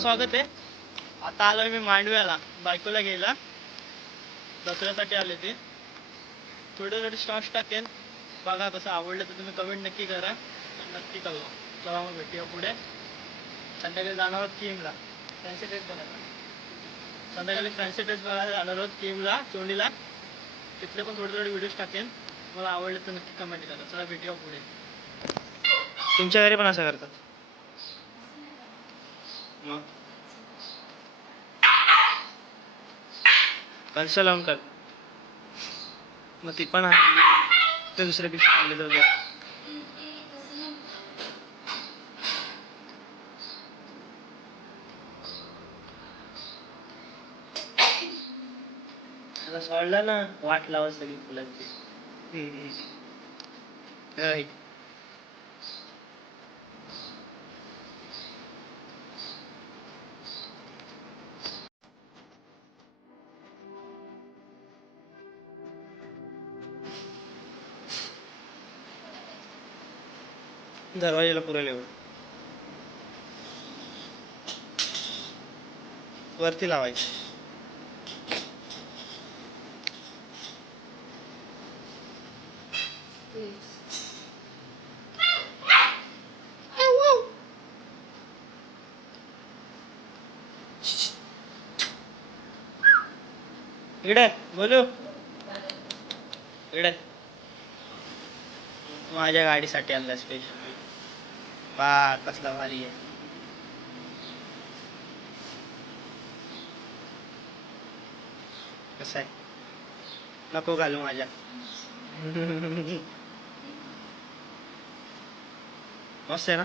स्वागत आहे. आता आलोय मी मांडव्याला, बायकोला घ्यायला. दसऱ्यासाठी आले ते. थोडं स्टॉक्स टाकेन, बघा कसं आवडलं तर तुम्ही कमेंट नक्की करा, नक्की कळवा. चला मग भेटूया पुढे. संध्याकाळी जाणार आहोत किमला, फॅन्सी ड्रेस बघायला. संध्याकाळी फॅन्सी ड्रेस बघायला जाणार आहोत किमला, चोंडीला. तिथले पण थोडे व्हिडिओज टाकेन. मला आवडलं तर नक्की कमेंट करा. चला भेटूया पुढे. तुमच्या घरी पण असं करतात मग? कन्सल लावून कर मग ती पण ते दुसऱ्या दिवशी आणले जाऊ. सोडलं ना, वाट लावा सगळी फुलांची. दरवाजाला पुरेल एवढं वरती लावायचं. इकडे बोलू, इकडे माझ्या गाडीसाठी आणला स्पेशल. पा कसला भारी आहे. कसं आहे, नको घालू माझ्या. मस्त आहे ना.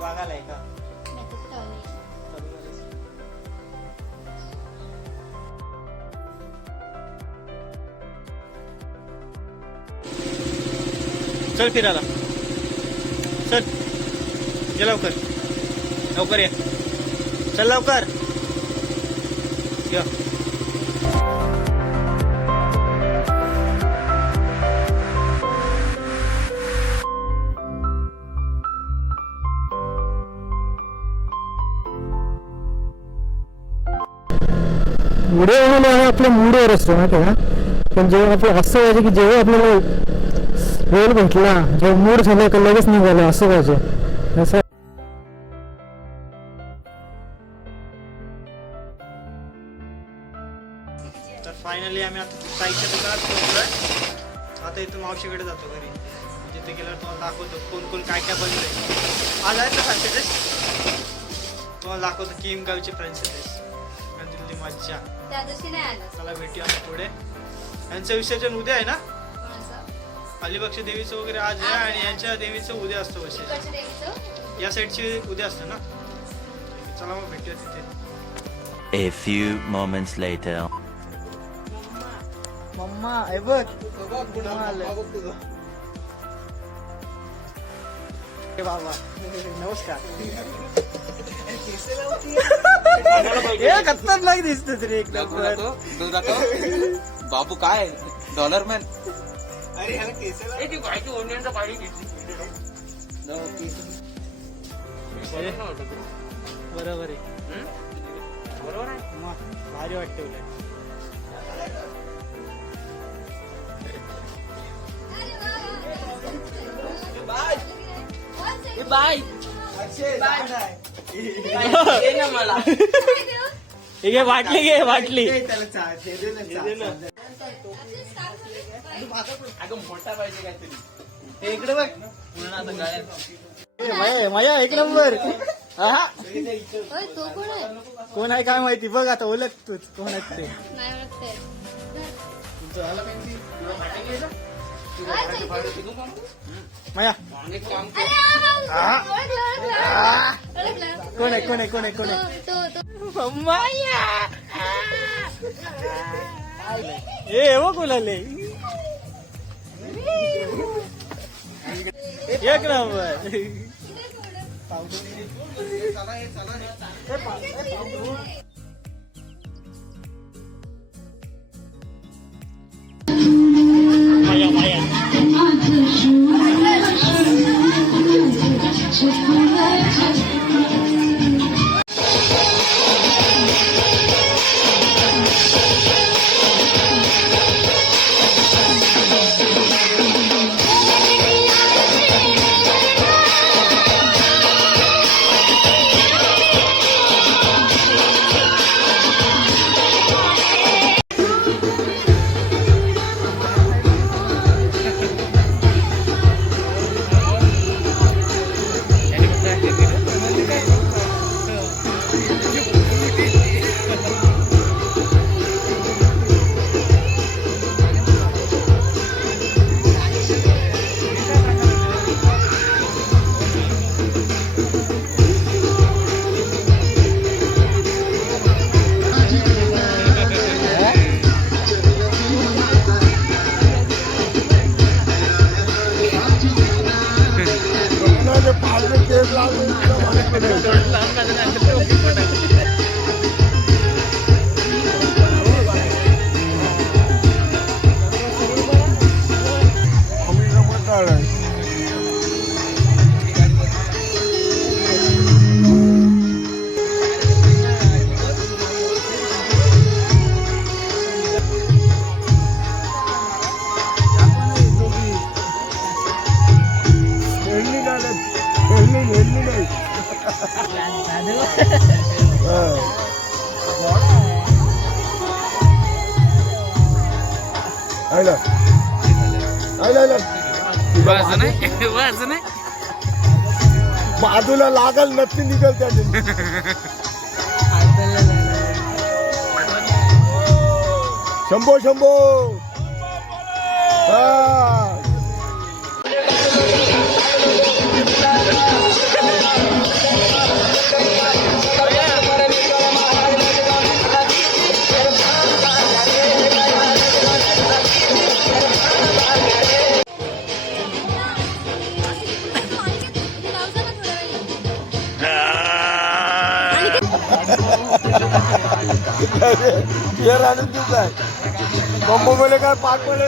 बघायला आहे का? चल फिरायला, चल ये लवकर, लवकर ये, चल लवकर या. व्हिडिओ बनवला आपल्या मूडवर असतो माहिती आहे का. पण जेव्हा आपलं असं पाहिजे की जेव्हा आपल्याला वेळ भेटला, जेव्हा मूड झाला का लगेच निघालं असं पाहिजे. असं तर फायनली आम्ही आता ताईच्या दुकानात पोहोचलोय. आता इथून मावशीकडे जातो घरी. जिथे गेल्यावर तुम्हाला दाखवतो कोण कोण काय काय बनवलंय. आज आहे ना फॅन्सी तुम्हाला दाखवतो किम गावची फ्रान्सिस आणि दिल्ली मज्जा. त्या दिवशी नाही आला. चला भेटूया आम्ही पुढे. यांचं विसर्जन उद्या आहे ना. अलिबागच्या देवीचं वगैरे आज आहे आणि यांच्या देवीचं उद्या असतं विसर्जन. या साईडची उद्या असतं ना. चला मग भेटूया तिथे. A few moments later. मम्मा हे बघ बाबा नमस्कार. खतरनाक दिसतो तरी एकदम. बाबू काय डॉलर मॅन. बरोबर आहे. बरोबर आहे. भारी वाटते उलट. घे बाटली घे बाटली. मोठा पाहिजे काहीतरी. इकडे बघ माया एक नंबर. होय, तो कोण आहे? कोण आहे काय माहिती. बघ आता ओळख तूच कोण आहे ते. नाही ओळखते. माया अरे ओळखलं. कोण आहे कोण आहे कोण आहे कोण आहे. तो माया ए हो कोणाले एक नंबर. माया माया बाजूला लागल नक्की निघल त्या शंभो शंभो. आणून देऊ काय बंबू बोले का पाक बोले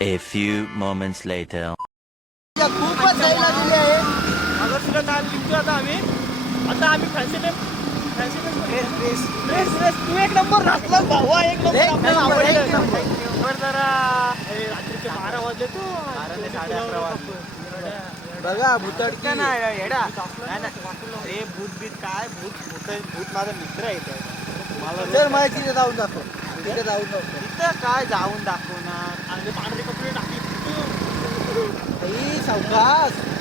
A few moments later. खूपच जायला लागली आहे ऑगस्टला टाइम जिंकतो आता आम्ही फॅन्सी ड्रेस तू एक नंबर घातला भावा एक नंबर आवडलं जरा रात्रीचे 12 वाजले तू 11:30 वाजले बघा भूतडकी नाही येडा अरे भूत काय भूत माझा मित्र आहे तर मला तिथे जाऊन दाखव तिथे जाऊन दाखव तिथं काय जाऊन दाखवणार आणि पांढरे कपडे टाकले सावकाश